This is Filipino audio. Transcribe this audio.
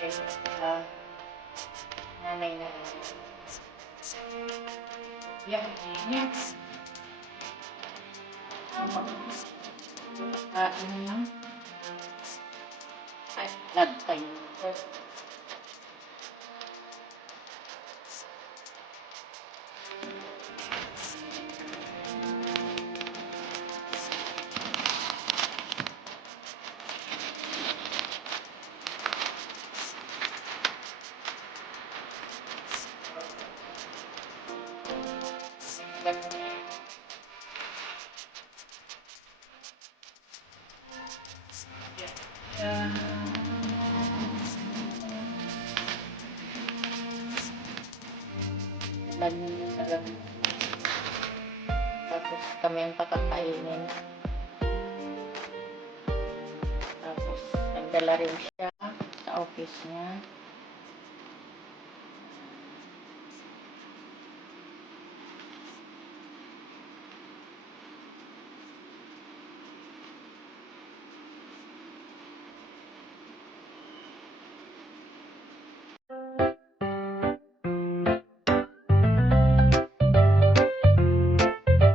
Ah, nanay na rin. Yeah, yeah. Ano lang? Ay, nagtayo. Nagsalag. Tapos kami ang pakakainin. Tapos nagdala rin siya sa office niya.